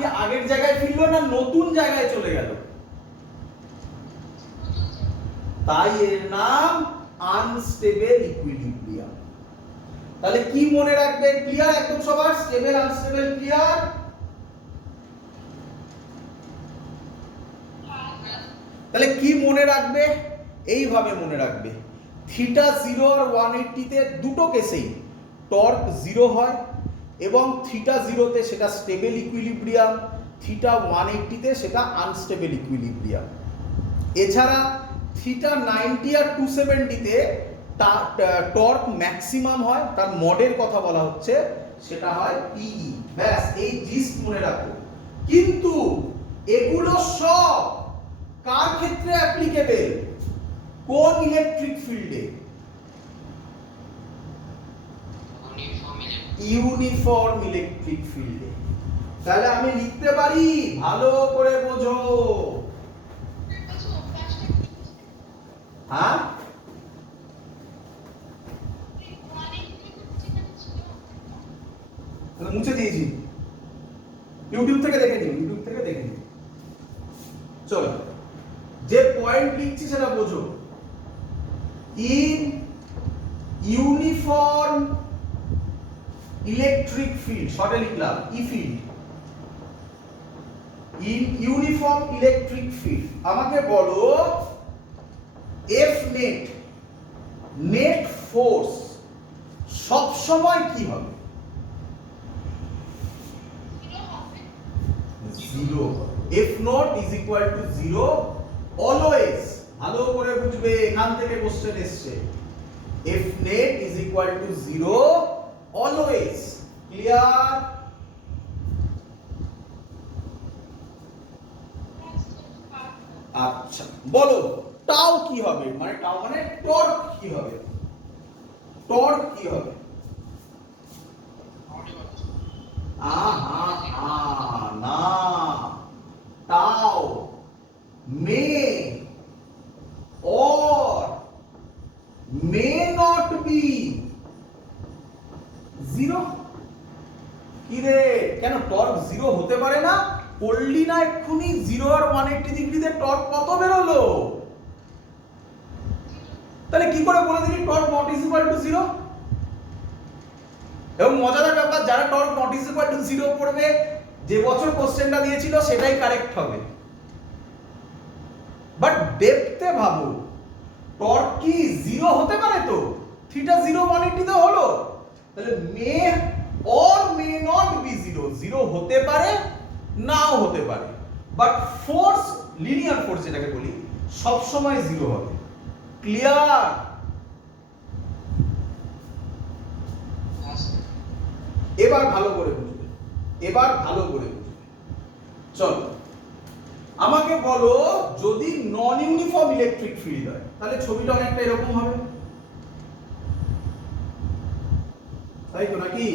কি আগের জায়গায় ফিরলো না নতুন জায়গায় চলে গেল? তাই এর নাম আনস্টেবল ইকুইলিব্রিয়াম। তাহলে কি মনে রাখবে? ক্লিয়ার একদম সবার? Stable unstable clear? তাহলে কি মনে রাখবে? এইভাবে মনে রাখবে, থিটা 0 আর 180 তে দুটো কেসেই টর্ক 0 হয় এবং থিটা 0 তে সেটা স্টেবল ইকুইলিব্রিয়াম, থিটা 180 তে সেটা আনস্টেবল ইকুইলিব্রিয়াম। এছাড়া থিটা 90 আর 270 তে টর্ক ম্যাক্সিমাম হয়, তার মডের কথা বলা হচ্ছে, সেটা হয় পিই। ব্যাস এই জিস্ট মনে রাখো। কিন্তু এগুলো সব কার ক্ষেত্রে অ্যাপ্লিকেবল? কোন ইলেকট্রিক ফিল্ডে? ইউনিফর্ম ইলেকট্রিক ফিল্ডে। তাহলে আমি লিখতে পারি, ভালো করে বোঝো। হ্যাঁ, মুছে দিয়েছি, ইউটিউব থেকে দেখে নিও, ইউটিউব থেকে দেখে নিও। চলো, যে পয়েন্ট লিখছি সেটা বোঝো। ইন ইউনিফর্ম ইলেকট্রিক ফিল্ড, শর্টে লিখলাম E field, in uniform electric field, আমাকে বলো এফ নেট, নেট ফোর্স সব সময় কি হবে? Zero. F not is equal to zero always. ভালো করে বুঝবে, এখান থেকে কোশ্চেন এসছে। F net is equal to zero always. Clear? আচ্ছা, বলো টাও কি হবে? মানে টাও মানে টর্ক কি হবে? টর্ক কি হবে? না, টাও মে or may not be zero. কি রে, কেন টর্ক জিরো হতে পারে না? পড়লি না এক্ষুনি 0 আর 180 ডিগ্রিতে টর্ক কত বেরোলো? তাহলে কি করে বলে দিলি torque not is equal to 0? এবং মজাদার ব্যাপার, যারা torque not is equal to 0 পড়বে, যে বছর কোশ্চেনটা দিয়েছিল সেটাই কারেক্ট হবে। বাট ডেপথে ভাবো, টর্ক কি 0 হতে পারে? তো থিটা 0 180 তে হলো, তাহলে may or may not be 0, 0 হতে পারে নাও হতে পারে, বাট ফোর্স, লিনিয়ার ফোর্স যেটাকে বলি, সব সময় 0 হবে। ক্লিয়ার? এবার ভালো করে বুঝবে, এবার ভালো করে বুঝবে। চলো, আমাকে বলো যদি নন ইউনিফর্ম ইলেকট্রিক ফিল্ড হয়, তাহলে ছবিটা অনেকটা এরকম হবে, তাই তো নাকি?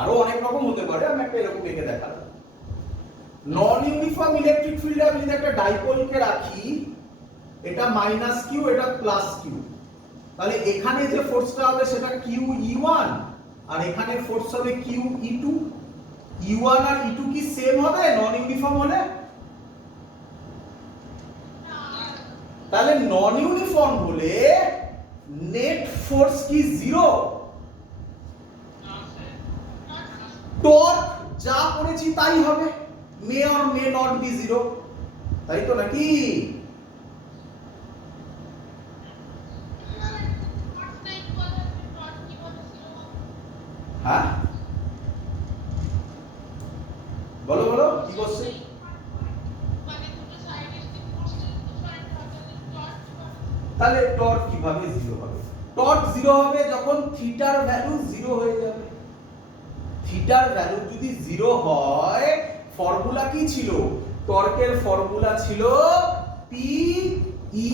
আরো অনেক রকম হতে পারে, আমি একটা এরকম এঁকে দেখালাম। নন ইউনিফর্ম ইলেকট্রিক ফিল্ডে আমি যদি একটা ডাইপোলকে রাখি, এটা মাইনাস কিউ, এটা প্লাস কিউ, তাহলে এখানে যে ফোর্সটা হবে সেটা কিউ ই1, আর এখানে ফোর্স হবে কিউ ই2। ই1 আর ই2 কি সেম হবে নন ইউনিফর্ম হলে? তাহলে নন ইউনিফর্ম হলে নেট ফোর্স কি 0? টর্ক যা পড়েছি তাই হবে, may or may not be 0, তাই তো নাকি? হ্যাঁ, বলো বলো কি করছে? তাহলে টর্ক কিভাবে 0 হবে? টর্ক 0 হবে যখন থিটার ভ্যালু 0 হয়ে যাবে। থিটার ভ্যালু যদি 0 হয়, ফর্মুলা কি ছিল? টর্কের ফর্মুলা ছিল পি ই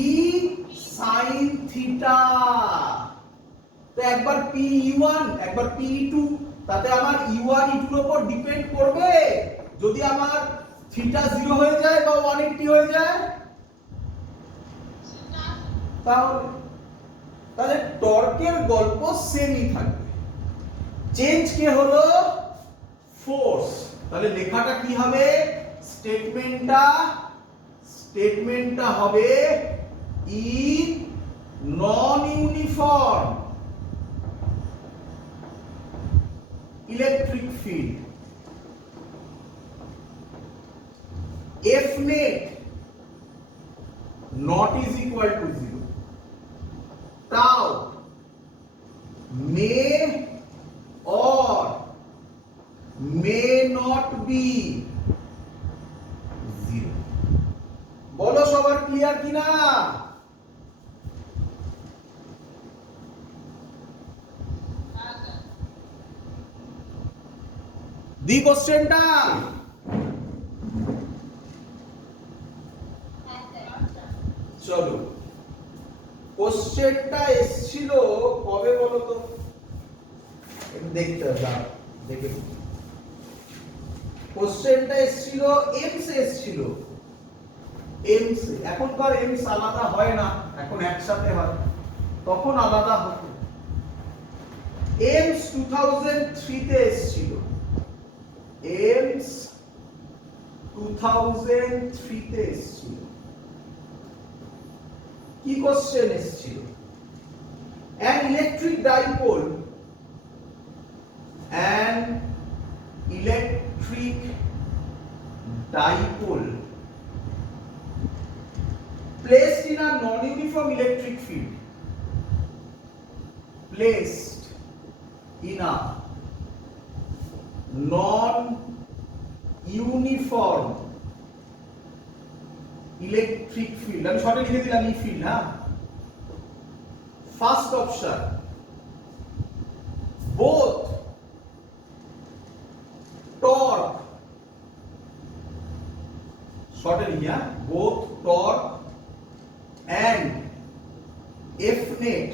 sin থিটা। তো একবার পি ই1 একবার পি ই2, তাতে আমার ই1 ই2 এর উপর ডিপেন্ড করবে যদি আমার থিটা 0 হয়ে যায় বা 180 হয়ে যায়? তাহলে টর্কের গল্প সেমই থাকবে। চেঞ্জ কে হলো ফোর্স, তাহলে লেখাটা কি হবে, স্টেটমেন্টটা হবে in non uniform electric field F net not is equal to 0, tau may or may not be 0. বলো সবার ক্লিয়ার কিনা? দি কোশ্চেনটা চলো, কোশ্চেনটা এসেছিল কবে বলো তো, একটু দেখতে হবে, দেখে কোশ্চেনটা এসেছিল এমস এসেছিল, এমস এখনকার এমস আলাদা হয় না, এখন একসাথে হয়, তখন আলাদা হতো। এমস 2003 তে এসেছিল, এমস 2003 তে এসেছিল। কি কোশ্চেন এসেছিল, an electric dipole placed in a non-uniform electric field, placed in a non-uniform electric field, আমি শর্টে লিখে দিলাম ই ফিল্ড। হ্যাঁ, ফার্স্ট অপশন both torque, শর্টে লিখি, হ্যাঁ, both torque and F net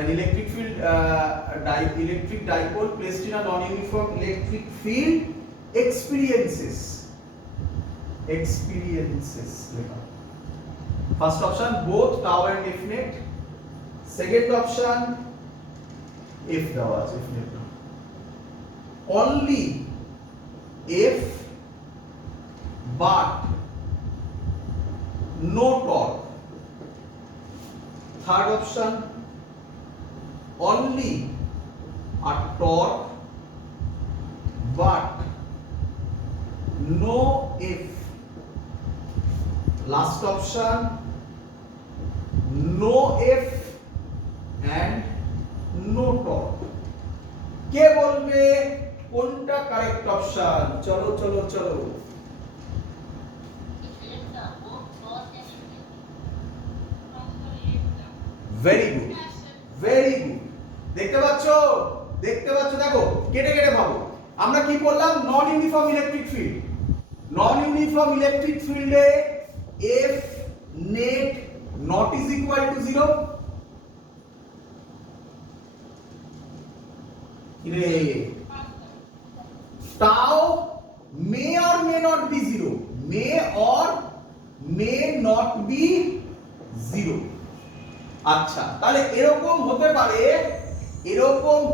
an electric field electric dipole placed in a non-uniform electric field experiences first option both tau and F net, second option F দেওয়া আছে, F net only F but no torque, third option only a torque but no F, last option no F and no torque. কে বলবে কোনটা correct option? চলো চলো চলো, very good very good. দেখতে পাচ্ছ দেখো, কেটে কেটে ভাবো, আমরা কি বললাম, নন ইউনিফর্ম ইলেকট্রিক ফিল্ড, নন ইউনিফর্ম ইলেকট্রিক ফিল্ডে F net not is equal to 0, tau may or may not be 0, may or may not be 0। আচ্ছা, তাহলে এরকম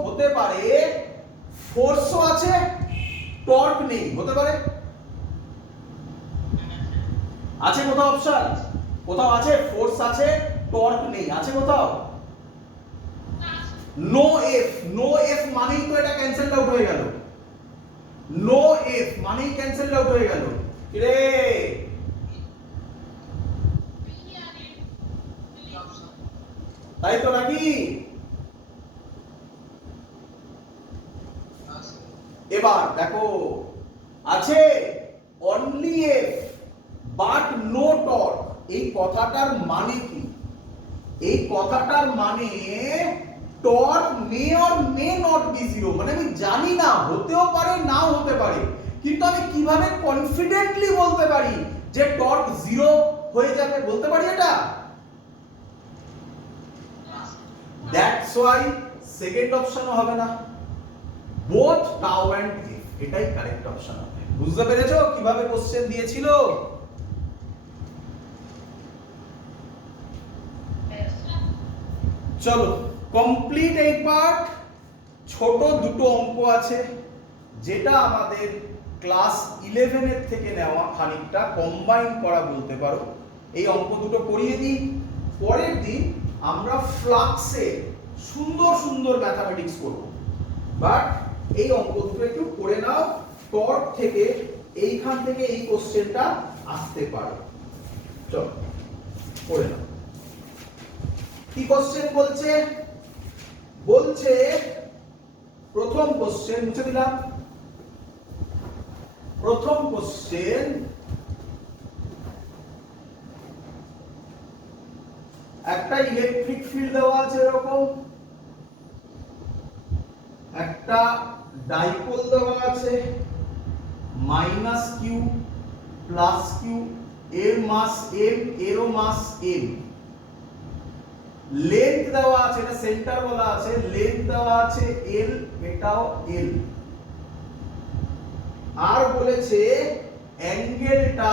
হতে পারে ফোর্সও আছে টর্ক নেই, হতে পারে, আছে কোথাও অপশন, কোথাও আছে ফোর্স আছে টর্ক নেই, আছে কোথাও? নো এফ মানেই তো এটা ক্যান্সেল আউট হয়ে গেল, নো এফ মানেই ক্যান্সেল আউট হয়ে গেল। কি রে, তাই তো নাকি? এবার দেখো, আছে only F but no torque, এই কথাটার মানে কি? এই কথাটার মানে torque may or may not be 0, মানে আমি জানি না, হতেও পারে নাও হতে পারে, কিন্তু আমি কিভাবে কনফিডেন্টলি বলতে পারি যে টর্ক 0 হয়ে যাবে, বলতে পারি এটা? দ্যাটস ওয়াই সেকেন্ড অপশনও হবে না, বোথ টাউ এন্ড এফ, এটাই কারেক্ট অপশন হবে। বুঝতে পেরেছো কিভাবে কোশ্চেন দিয়েছিল? চলো কমপ্লিট এই পার্ট। ছোট দুটো অঙ্ক আছে যেটা আমাদের ক্লাস 11 এর থেকে নেওয়া, খানিকটা কম্বাইন করা বলতে পারো। এই অঙ্ক দুটো করিয়ে দিই, পরের দিন আমরা ফ্লাক্সে সুন্দর সুন্দর ম্যাথামেটিক্স করব। বাট এই অঙ্ক দুটো একটু করে নাও, টর্ক থেকে এইখান থেকে এই কোশ্চেনটা আসতে পারে। চলো করে নাও। কি কোশ্চেন বলছে? বলছে প্রথম কোশ্চেন, মুছে দিলাম। প্রথম কোশ্চেন, একটা ইলেকট্রিক ফিল্ড দেওয়া আছে এরকম, একটা ডাইপোল দেওয়া আছে মাইনাস কিউ প্লাস কিউ, এর মাস এম, এরও মাস এম, লেন্থ দেওয়া আছে, এটা সেন্টার বলা আছে, লেন্থ দেওয়া আছে এল, এটাও এল, আর বলেছে অ্যাঙ্গেলটা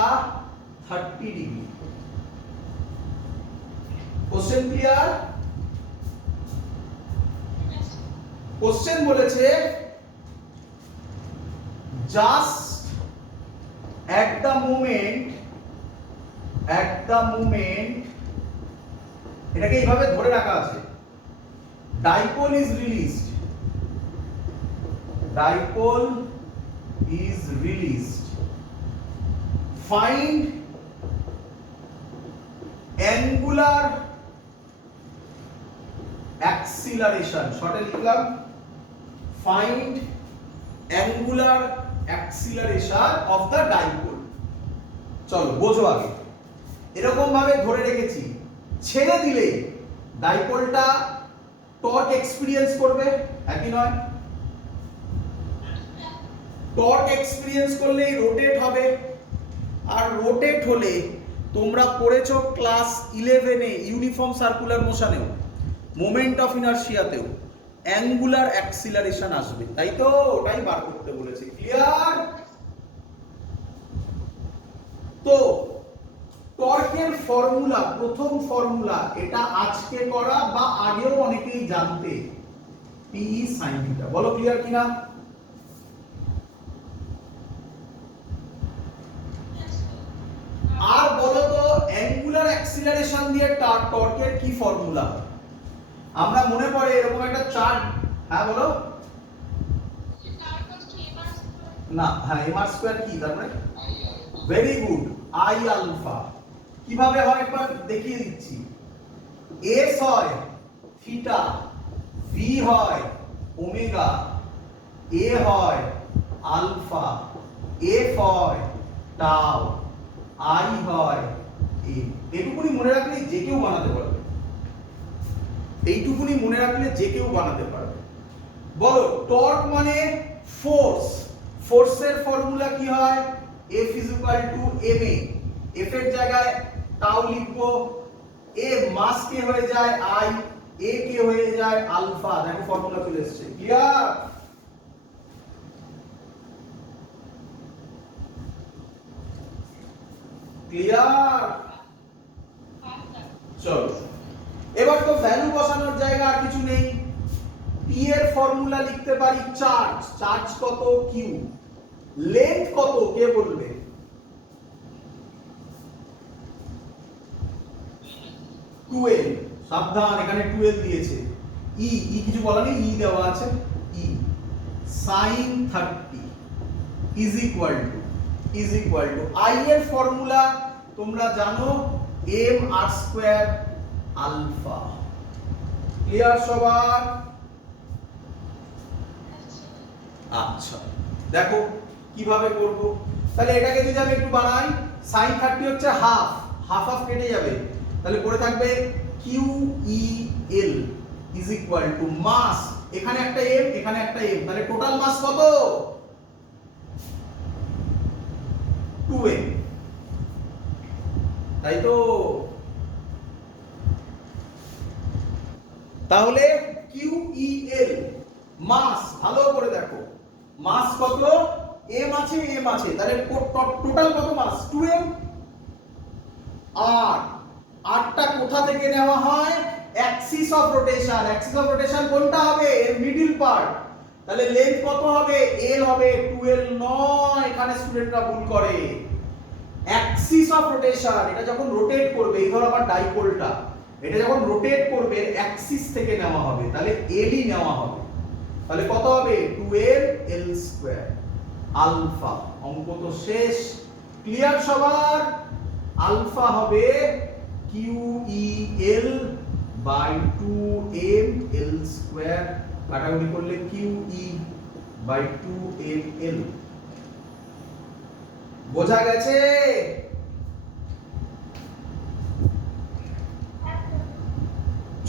30 ডিগ্রি। Question clear? কোশ্চেন বলেছে জাস্ট at the moment এটাকে এইভাবে ধরে রাখা আছে, dipole is released, find angular acceleration, শর্টে লিখলাম find angular acceleration of the dipole। চলো বোঝো আগে, এরকম ভাবে ধরে রেখেছি, ছেড়ে দিলে ডাইপোলটা টর্ক এক্সপেরিয়েন্স করবে, একই নয়? টর্ক এক্সপেরিয়েন্স করলে রোটেট হবে, আর রোটেট হলে তোমরা পড়েছো ক্লাস 11 এ ইউনিফর্ম সার্কুলার মোশনেও, মোমেন্ট অফ ইনারশিয়াতেও অ্যাঙ্গুলার অ্যাক্সিলারেশন আসবে, তাই তো? ওটাই বার করতে বলেছে। ক্লিয়ার? তো টর্কের ফর্মুলা, প্রথম ফর্মুলা, এটা আজকে করা বা আগেও অনেকেই জানতে, পি sin থিটা। বলো ক্লিয়ার কিনা? আর বলো তো অ্যাঙ্গুলার অ্যাক্সিলারেশন দিয়ে টর্কের কি ফর্মুলা? আমরা মনে পড়ে এরকম একটা চার্ট, হ্যাঁ বলো না, হ্যাঁ mr স্কয়ার কি তার মানে? Very good, I alpha. কিভাবে হয় একবার দেখিয়ে দিচ্ছি। এস হয় থিটা, ভি হয় ওমেগা, এ হয় আলফা, এফ হয় টাউ, আই হয় এ। এটুকুনি মনে রাখলে যে কেউ বানাতে পারবে, এইটুকুনি মনে রাখলে যে কেউ বানাতে পারবে। বলো টর্ক মানে ফোর্স, ফোর্সের ফর্মুলা কি হয়? F = ma, F এর জায়গায় টাউ লিখবো, এ মাস কে হয়ে যায় আই, এ কে হয়ে যায় আলফা। দেখো ফর্মুলা চলে এসেছে। ক্লিয়ার? ক্লিয়ার? চলো এবার তো ভ্যালু বসানোর জায়গা আর কিছু নেই। পি এর ফর্মুলা লিখতে পারি চার্জ, চার্জ কত? কিউ। লেন্থ কত? কে বলবে? 12। সাবধান, এখানে 12 দিয়েছে। ই কিছু বলা নেই, ই দেওয়া আছে, ই sin 30 is equal to I এর ফর্মুলা তোমরা জানো, mr² আলফা। ক্লিয়ার সবার? আচ্ছা দেখো কিভাবে করব। তাহলে এটাকে যদি আমি একটু বানাই, sin 30 হচ্ছে হাফ, হাফ হাফ কেটে যাবে, তাহলে পড়ে থাকবে QEL is equal to মাস, এখানে একটা m, এখানে একটা m, তাহলে টোটাল মাস কত? 2m, তাই তো? তাহলে QEL মাস, ভালো করে দেখো, মাস কত? এম আছে এম আছে, তাহলে টোটাল কত মাস 2m। আর আরটা কোথা থেকে নেওয়া হয়, Axis of rotation. Axis of rotation কোনটা হবে, মিডল পার্ট। তাহলে লেন্থ কত হবে, l হবে, 2l নয়, এখানে স্টুডেন্টরা ভুল করে। অ্যাক্সিস অফ রোটেশন, এটা যখন রোটেট করবে, এই ধরো আমার ডাইপোলটা, এটা যখন রোটেট করবে অ্যাক্সিস থেকে নেওয়া হবে, তাহলে l ই নেওয়া হবে। তাহলে কত হবে 12l স্কয়ার আলফা। অঙ্ক তো শেষ, ক্লিয়ার সবার? আলফা হবে QEL বাই 2ml স্কয়ার, কাটাকুটি করলে QE বাই 2ml। বোঝা গেছে?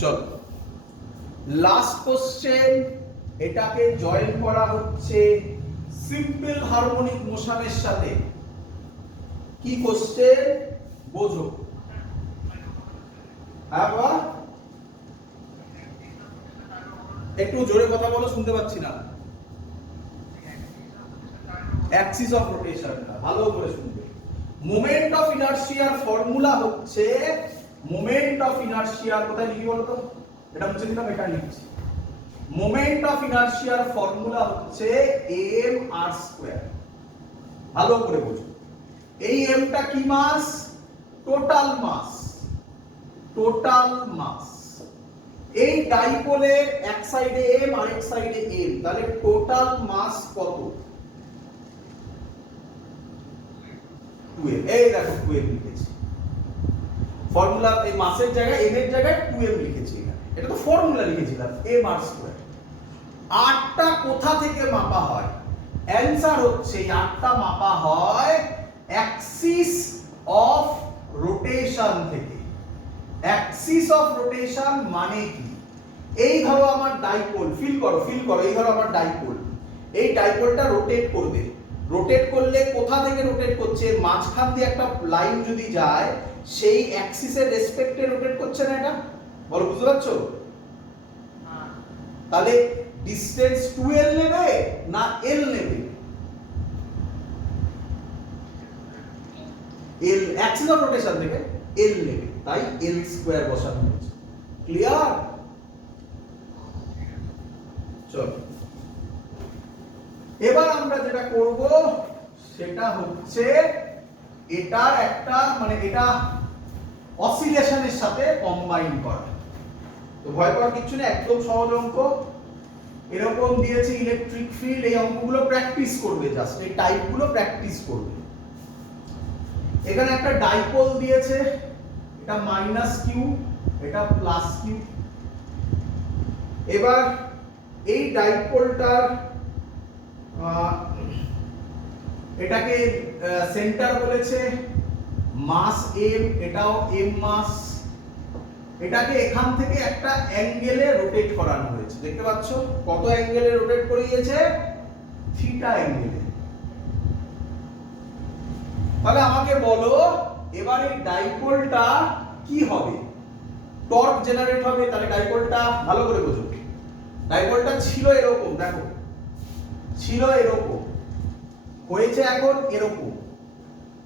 চলো লাস্ট কোশ্চেন, এটাকে জয়েন করা হচ্ছে সিম্পল হারমোনিক মোশনের সাথে। কি কোশ্চেন বোঝো? হ্যাঁ বাবা, একটু জোরে কথা বলো, শুনতে পাচ্ছি না। অ্যাক্সিস অফ রোটেশন ভালো করে শুনবে। মোমেন্ট অফ ইনারশিয়ার ফর্মুলা হচ্ছে, মোমেন্ট অফ ইনারশিয়া কোথায় লিখি বলো তো, এটা মুছে দিলাম, এটা লিখছি। মোমেন্ট অফ ইনারশিয়ার ফর্মুলা হচ্ছে mr²। ভালো করে বোঝো, এই mটা কি মাস, টোটাল মাস, টোটাল মাস। এই ডাইপোলের এক সাইডে m আর এক সাইডে m, তাহলে টোটাল মাস কত, 2m। এই দেখো 2m লিখেছি, ফর্মুলা এই মাসের জায়গায় m এর জায়গায় 2m লিখেছি, এটা তো ফর্মুলা লিখেছিলাম mr²। আটটা কোথা থেকে মাপা হয়, অ্যানসার হচ্ছে এই আটটা মাপা হয় অ্যাক্সিস অফ রোটেশন থেকে। অ্যাক্সিস অফ রোটেশন মানে কি, এই ধরো আমার ডাইপোল, ফিল করো ফিল করো, এই ধরো আমার ডাইপোল, এই ডাইপোলটা রোটেট করবে, রোটেট করলে কোথা থেকে রোটেট করছে, মাঝখান দিয়ে একটা লাইন যদি যায়, সেই অ্যাক্সিসের রেসপেক্টে রোটেট করছে না, এটা বলো, বুঝতে পারছো? তাহলে ডিসটেন্স 2l নেবে না l নেবে, l অ্যাক্সিস অফ রোটেশন থেকে l নেবে, তাই l স্কয়ার বসানো হয়েছে। ক্লিয়ার? চলো এবার আমরা যেটা করব সেটা হচ্ছে এটার একটা মানে এটা অসিলেশনের সাথে কম্বাইন করা। তো ভয় পাওয়ার কিছু নেই, একদম সহজ অঙ্ক। এরকম দিয়েছে ইলেকট্রিক ফিল্ড, এই অঙ্কগুলো প্র্যাকটিস করবে, জাস্ট এই টাইপগুলো প্র্যাকটিস করবে। এখানে একটা ডাইপোল দিয়েছে, এটা -q, এটা +q। এবার এই ডাইপোলটার এটাকে সেন্টার বলেছে, মাস m, এটাও m মাস। এটাকে এখান থেকে একটা অ্যাঙ্গেলে রোটেট করানো হয়েছে, দেখতে পাচ্ছ কত অ্যাঙ্গেলে রোটেট করিয়েছে, থিটা অ্যাঙ্গেলে। তাহলে আমাকে বলো এবার এই ডাইপোলটা কি হবে, টর্ক জেনারেট হবে। তাহলে ডাইপোলটা ভালো করে বোঝো, ডাইপোলটা ছিল এরকম, দেখো ছিল এরকম, হয়েছে এখন এরকম।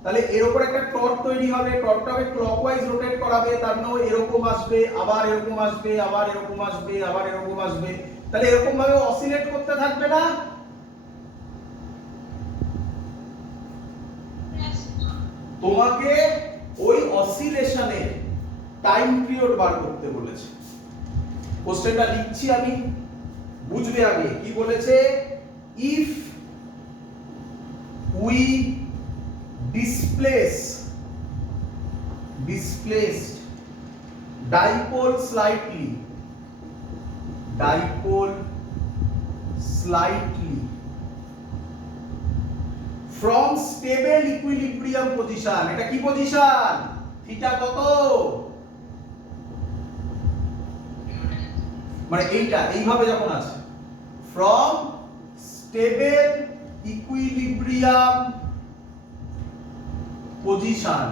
তাহলে এর উপর একটা টর্ক তৈরি হবে, টর্কটাকে ক্লকওয়াইজ রোটেট করাবে, তার মানে এরকম আসবে, আবার এরকম আসবে, আবার এরকম আসবে, আবার এরকম আসবে। তাহলে এরকম ভাবে অসিলেট করতে থাকবে না? তোমাকে ওই অসিলেশনের টাইম পিরিয়ড বার করতে বলেছে। কোশ্চেনটা লিখছি আমি, বুঝবে আগে কি বলেছে। If we displaced dipole slightly from stable equilibrium position, এটা কি পজিশন, থিটা কত, মানে এইটা এইভাবে যখন আছে, from stable equilibrium position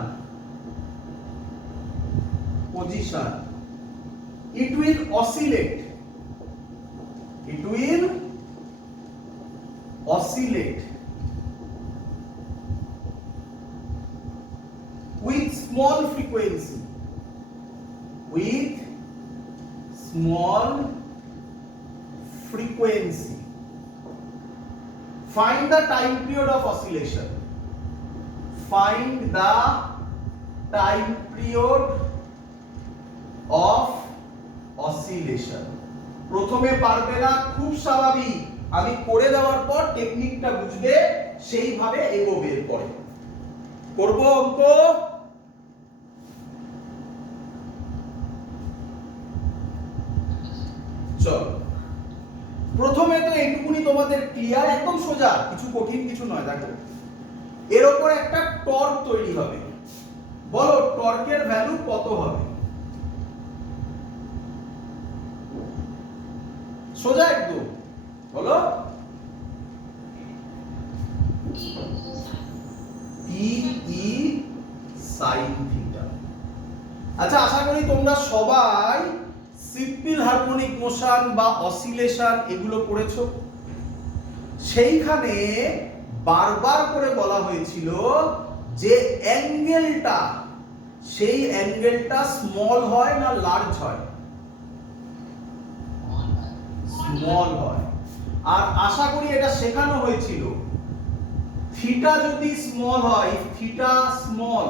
it will oscillate small frequency, with small frequency. Find the time period of oscillation. Find the time period of oscillation. প্রথমে পারবে না, খুব স্বাভাবিক, আমি করে দেওয়ার পর টেকনিকটা বুঝবে, সেইভাবে এগোবে। এরপরে করব অঙ্ক। চল, প্রথমে তো এইটুকুনি তোমাদের ক্লিয়ার, একদম সোজা, কিছু কঠিন কিছু নয়। দেখো, এর উপর একটা টর্ক তৈরি হবে। বলো টর্কের ভ্যালু কত হবে? সোজা একদম, বলো। PE sin theta. আচ্ছা, আশা করি তোমরা সবাই সিম্পল হারমোনিক মোশন বা অসিলেশন এগুলো পড়েছো। সেইখানে বারবার করে বলা হয়েছিল যে অ্যাঙ্গেলটা, সেই অ্যাঙ্গেলটা স্মল হয় না লার্জ হয়? স্মল হয়। আর আশা করি এটা শেখানো হয়েছিল, থিটা যদি স্মল হয়, থিটা স্মল,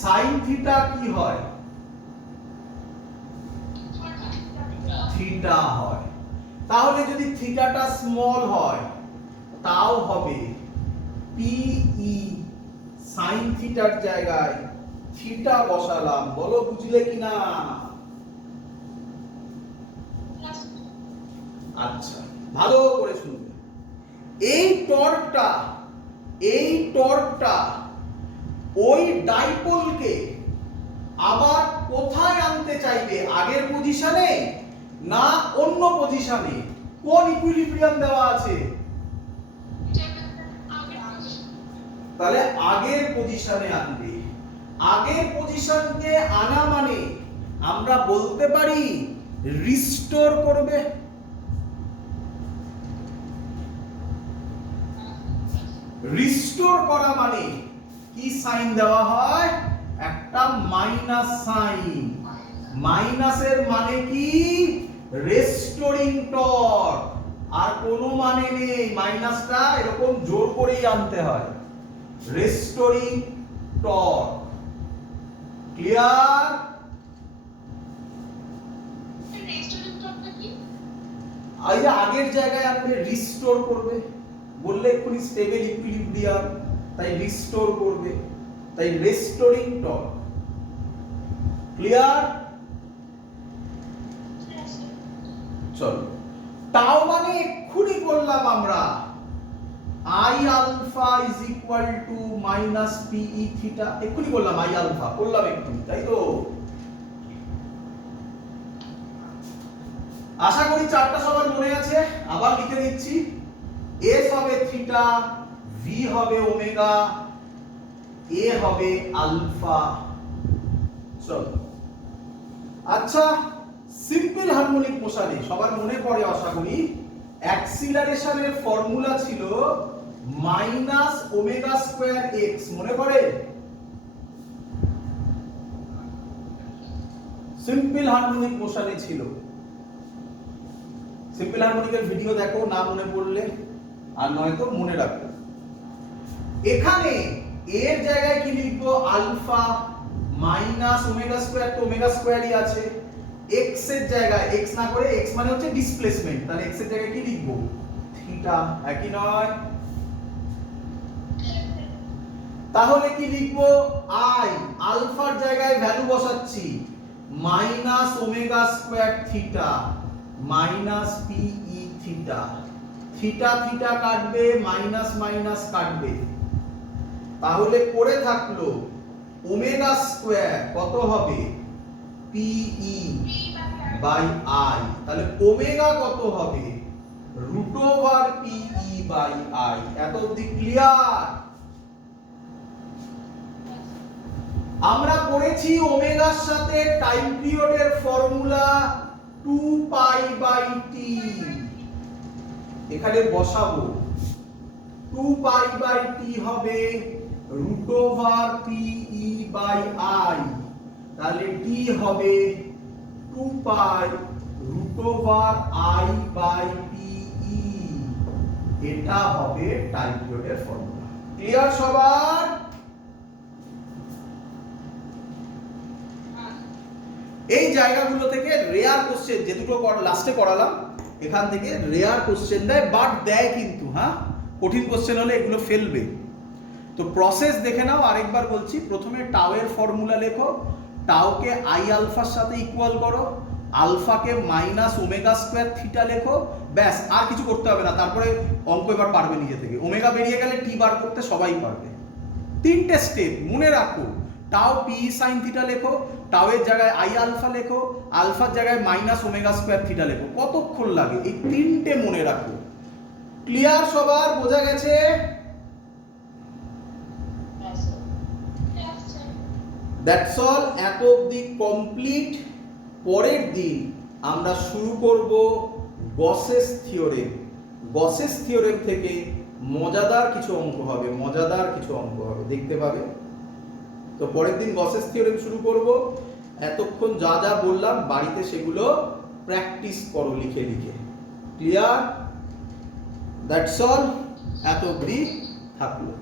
সাইন থিটা কি হয়? থিটা হয়। তাহলে যদি থিটাটা স্মল হয়, তাও হবে PE সাইন থিটার জায়গায় থিটা বসালাম। বলো বুঝলে কিনা? আচ্ছা, ভালো করে শুনবে। এই টর্কটা ওই ডাইপোলকে আবার কোথায় আনতে চাইবে? আগের পজিশনে না অন্য পজিশনে? কোন ইকুইলিব্রিয়াম দেওয়া আছে? তাহলে আগের পজিশনে আনবে। আগের পজিশনকে আনা মানে আমরা বলতে পারি রিস্টোর করবে। রিস্টোর করা মানে কি সাইন দেওয়া হয়? একটা মাইনাস সাইন। মাইনাসের মানে কি? Restoring torque. আর কোনো মানে নেই, মাইনাসটা এরকম জোর করেই আনতে হয়। Restoring torque. ক্লিয়ার? রেস্টোরিং টর্কটা কি? এই যে আগের জায়গায় আনবে, রিস্টোর করবে। বললে এক্ষুনি স্টেবল ইকুইলিব্রিয়াম, তাই রিস্টোর করবে, তাই রেস্টোরিং টর্ক। ক্লিয়ার? চলো, তাও মানে এক্ষুনি করলাম আমরা, I alpha is equal to minus PE theta। এক্ষুনি করলাম I alpha, করলাম এক্ষুনি, তাই তো? আশা করি চারটা সবার মনে আছে। আবার লিখে দিচ্ছি, S হবে থিটা, V হবে ওমেগা, A হবে আলফা। চলো, আচ্ছা, সিম্পল হারমোনিক মোশনে সবার মনে পড়ে আশা করি, অ্যাক্সিলারেশনের ফর্মুলা ছিল মাইনাস ওমেগা স্কয়ার এক্স। মনে পড়ে? সিম্পল হারমোনিক মোশনে ছিল। সিম্পল হারমোনিকের ভিডিও দেখো, না মনে পড়লে, আর নয়তো মনে রাখো। এখানে এর জায়গায় কি লিখবো? আলফা মাইনাস ওমেগা স্কয়ার, তো ওমেগা স্কয়ারই আছে। এক্স এর জায়গায়, এক্স না করে, এক্স মানে হচ্ছে ডিসপ্লেসমেন্ট, তাহলে এক্স এর জায়গায় কি লিখবো? থিটা। একই নয়? তাহলে কি লিখবো? আই, আলফার জায়গায় ভ্যালু বসাচ্ছি minus omega square theta minus PE theta. Theta theta কাটবে, মাইনাস মাইনাস কাটবে, তাহলে পড়ে থাকলো ওমেগা স্কয়ার কত হবে? PE by I। তাহলে ওমেগা কত হবে? Root over PE by I। এত অবধি ক্লিয়ার? আমরা পড়েছি ওমেগার সাথে টাইম পিরিয়ডের ফর্মুলা 2 পাই বাই t। এখানে বসাবো 2 পাই বাই t হবে root over PE by I, তাহলে টি হবে 2 pi root over I by PE. এটা হবে টাইম পিরিয়ডের ফর্মুলা। ক্লিয়ার সবার? এই জায়গাগুলো থেকে রেয়ার কোশ্চেন, যে দুটো লাস্টে করালাম এখান থেকে রেয়ার কোশ্চেন দেয়, বাট দেয় কিন্তু, হ্যাঁ কঠিন কোশ্চেন হলে এগুলো ফেলবে। তো প্রসেস দেখে নাও, আরেকবার বলছি। প্রথমে টাও এর ফর্মুলা লেখো, টাওকে আই আলফার সাথে ইকুয়াল করো, আলফাকে মাইনাস ওমেগা স্কোয়ার থিটা লেখো, ব্যাস আর কিছু করতে হবে না। তারপরে অঙ্ক এবার পারবে নিজে থেকে। ওমেগা বেরিয়ে গেলে টি বার করতে সবাই পারবে। 3টে স্টেপ মনে রাখো। টাও পি সাইন থিটা লেখো, টাও এর জায়গায় আই আলফা লেখো, আলফার জায়গায় মাইনাস ওমেগা স্কোয়ার থিটা লেখো। কতক্ষণ লাগে? এই 3টে মনে রাখো। ক্লিয়ার সবার? বোঝা গেছে? That's all. এত অবধি কমপ্লিট। পরের দিন আমরা শুরু করব গসেস থিওরেম। গসেস থিওরেম থেকে মজাদার কিছু অঙ্ক হবে, মজাদার কিছু অঙ্ক হবে, দেখতে পাবে। তো পরের দিন গসেস থিওরেম শুরু করব। এতক্ষণ যা যা বললাম বাড়িতে সেগুলো প্র্যাকটিস করো লিখে লিখে। ক্লিয়ার? That's all. এত অবধি থাকলো।